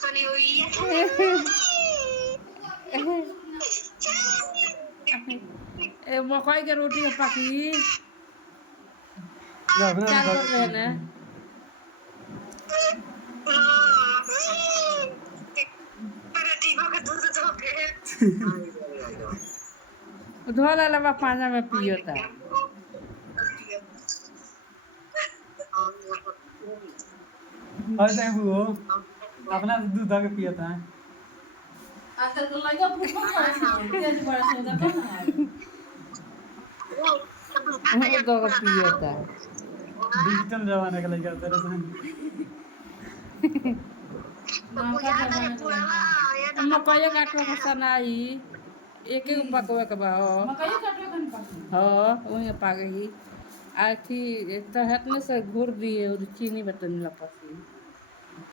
सुनी हुई है। ए मकई के रोटी के पकी चाल कर रहे ने धो ला पानी में पियो था और वो अपना दूध के पिया था आजकल तो लगा भूख तेज बड़ा से उधर कर ना वो दो का पियो था डिजिटल जमाने का लगा तेरे से मकई काटवा के सनाई एक एक पकवे के बा मकई काटवा के पकी हां वही पागे ही आथी तो हाथ में से घूर दिए और चीनी बटन लपसी